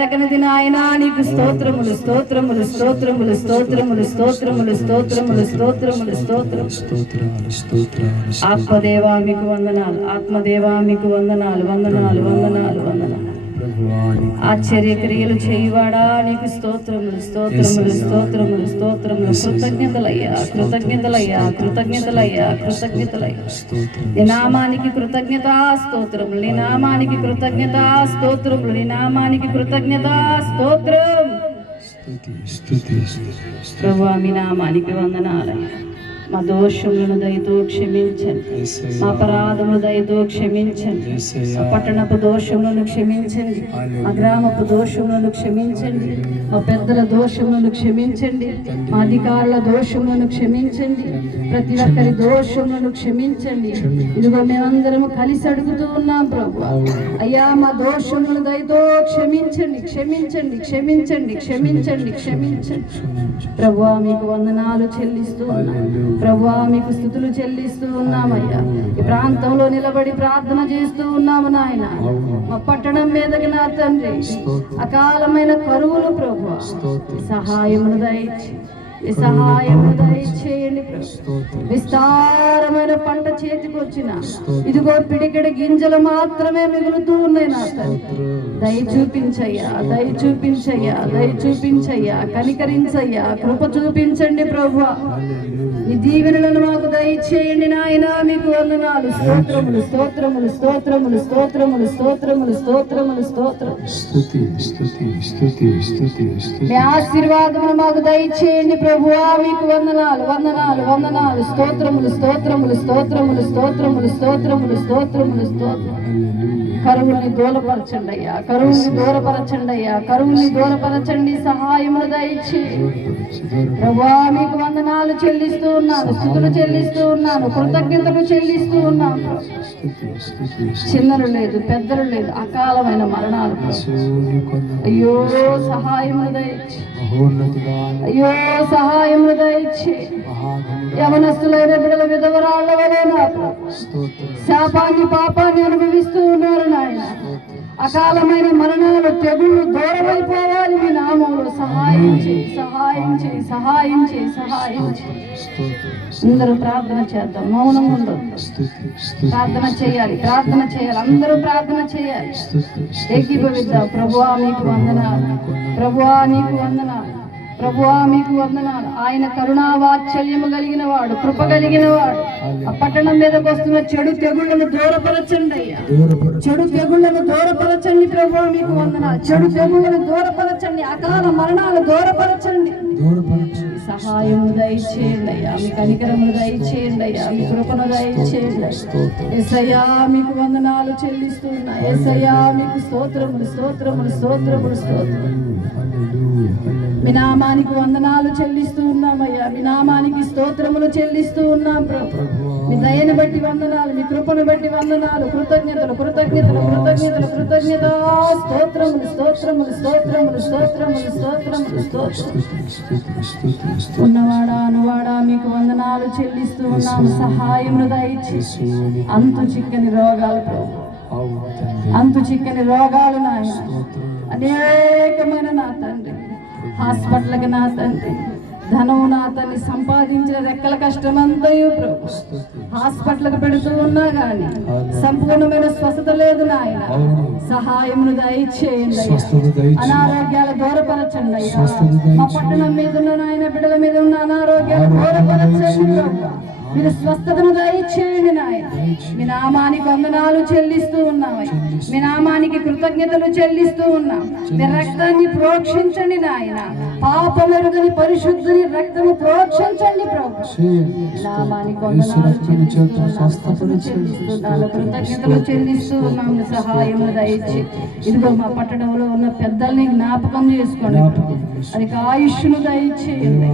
తగినది నాయన నీకు స్తోత్రములు స్తోత్రములు స్తోత్రములు స్తోత్రములు స్తోత్రములు స్తోత్రములు స్తోత్రములు స్తోత్రములు ఆత్మదేవా మీకు వందనాలు, ఆత్మదేవా మీకు వందనాలు, వందనాలు వందనాలు వందనాలు. ఆశ్చర్యక్రియలు చేయువాడా నీకు స్తోత్రములు స్తోత్రములు స్తోత్రములు స్తోత్రములు. కృతజ్ఞతలయ్యా కృతజ్ఞతలయ్యా కృతజ్ఞతలయ్యా కృతజ్ఞతలయ్యా. నీ నామానికి కృతజ్ఞత స్తోత్రములు, నీ నామానికి కృతజ్ఞత స్తోత్రములు, నీ నామానికి కృతజ్ఞత స్తోత్రం. ప్రభువా మీ నామానికి వందనాలయ్యా. మా దోషములను దయతో క్షమించండి, మా అపరాధములు దయతో క్షమించండి, మా పట్టణపు దోషములను క్షమించండి, మా గ్రామపు దోషములను క్షమించండి, మా పెద్దల దోషములను క్షమించండి, మా అధికారుల దోషములను క్షమించండి, ప్రతి ఒక్కరి దోషములను క్షమించండి. ఇదిగో మేమందరము కలిసి అడుగుతూ ఉన్నాం ప్రభు. అయ్యా మా దోషములను దయతో క్షమించండి క్షమించండి క్షమించండి క్షమించండి క్షమించండి. ప్రభువా మీకు వందనాలు చెల్లిస్తూ ఉన్నాం, ప్రభువా మీకు స్తుతులు చెల్లిస్తూ ఉన్నామయ్యా. ఈ ప్రాంతంలో నిలబడి ప్రార్థన చేస్తూ ఉన్నాము నాయన. మా పట్టణం మీదకి నా తండ్రి అకాలమైన కరువులు ప్రభువా సహాయమును దయచి సహాయమును దయచేయండి. విస్తారమైన పంట చేతికి వచ్చిన ఇదిగో పిడికెడ గింజలు మాత్రమే మిగులుతూ ఉన్నాయి నా తండ్రి. దయ చూపించయ్యా దయ చూపించయ్యా దయ చూపించయ్యా కనికరించయ్యా కృప చూపించండి ప్రభువా. ఈ దీవెనలను మాకు దయచేయండి నాయన. మీకు వందనాలు స్తోత్రములు స్తోత్రములు స్తోత్రములు స్తోత్రములు స్తోత్రములు స్తోత్రములు స్తోత్రం. మీ ఆశీర్వాదములు మాకు దయచేయండి ప్రభువా. మీకు వందనాలు వందనాలు వందనాలు. స్తోత్రములు స్తోత్రములు స్తోత్రములు స్తోత్రములు స్తోత్రములు స్తోత్రములు స్తోత్రం. కరువుల్ని దూరపరచండి అయ్యా, కరువుల్ని దూరపరచండి అయ్యా, కరువుల్ని దూరపరచండి. సహాయమును దయచేయండి ప్రభువా. మీకు వందనాలు చెల్లిస్తూ ఉన్నాను, స్తుతులు చెల్లిస్తూ ఉన్నాను, కృతజ్ఞతలు చెల్లిస్తూ ఉన్నాను. చిన్నలు లేదు పెద్దలు లేదు, అకాలమైన మరణాలు. అయ్యో సహాయమును దయచి, అయ్యో సహాయమును దయచి. యవనస్తులైన బిడ్డల విధవరాళ్ల వలె నాకు శాపాన్ని పాపాన్ని అనుభవిస్తూ ఉన్నారు నాయన. అకాలమైన మరణాలు తెగుళ్ళు దూరమైపోవాలి మీ నామంలో. సహాయం చేయి సహాయం చేయి సహాయం చేయి సహాయం చేయి. అందరూ ప్రార్థన చేద్దాం, మౌనం ఉండదు. ప్రార్థన చేయాలి ప్రార్థన చేయాలి, అందరూ ప్రార్థన చేయాలి. ఏకీభవిద్దాం. ప్రభువా మీకు వందనాలు, ప్రభువా నీకు వందనాలు, ప్రభువా మీకు వందనాలు. ఆయన కరుణా వాత్సల్యము కలిగిన వాడు, కృప కలిగిన వాడు. ఆ పట్టణం మీదకి వస్తున్న చెడు తెగుళ్లను దూరపరచండి అయ్యా, చెడు తెగుళ్లను దూరపరచండి ప్రభువా మీకు వందనాలు. చెడు తెగుళ్లను దూరపరచండి, అకాల మరణాలు దూరపరచండి. సహాయము దయచేయండి అయ్యా, మీ కనికరమును దయచేయండి అయ్యా, మీ కృపను దయచేయండి. యేసయ్యా మీకు వందనాలు చెల్లిస్తున్నా, యేసయ్యా మీకు స్తోత్రములు స్తోత్రములు స్తోత్రములు స్తోత్రములు. మీ నామానికి వందనాలు చెల్లిస్తూ ఉన్నామయ్యా, మీ నామానికి స్తోత్రములు చెల్లిస్తూ ఉన్నాం ప్రభు. మీ దయను బట్టి వందనాలు, మీ కృపను బట్టి వందనాలు. కృతజ్ఞతలు కృతజ్ఞతలు కృతజ్ఞతలు కృతజ్ఞత. స్తోత్రములు స్తోత్రములు స్తోత్రములు స్తోత్రములు స్తోత్రములు స్తోత్రములు. ఉన్నవాడా అనువాడా మీకు వందనాలు చెల్లిస్తూ ఉన్నాము. సహాయమును దయచేసి. అంతు చిక్కని రోగాలు ప్రభు, అంతు చిక్కని రోగాలు నాయన అనేకమైన నా తండ్రి. హాస్పిటల్కి నా తండ్రి ధనము నా తల్లి సంపాదించిన రెక్కల కష్టమంతయు ప్రభు హాస్పిటల్కి పెడుతూ ఉన్నా గాని సంపూర్ణమైన స్వస్థత లేదు నాయన. సహాయమును దయచేయండి, అనారోగ్యాలు దూరపరచండి అయ్యా. మా పట్టణం మీద ఉన్న నాయన బిడ్డల మీద ఉన్న అనారోగ్యాలు దూరపరచండి ప్రభు. మీరు స్వస్థతను దయచేయండి నాయన. మీ నామానికి వందనాలు చెల్లిస్తూ ఉన్నామయ్యా, మీ నామానికి కృతజ్ఞతలు చెల్లిస్తూ ఉన్నాం. మీ రక్తాన్ని ప్రోక్షించండి నాయన. పాపమెరుగని పరిశుద్ధుని రక్తము ప్రోక్షించండి ప్రభు. నామానికి వందనాలు చెల్లిస్తున్నాను, కృతజ్ఞతలు చెల్లిస్తూ ఉన్నాం. సహాయము దయచి. ఇదిగో మా పట్టణంలో ఉన్న పెద్దల్ని జ్ఞాపకం చేసుకోండి, అది ఆయుష్ను దయచేయండి.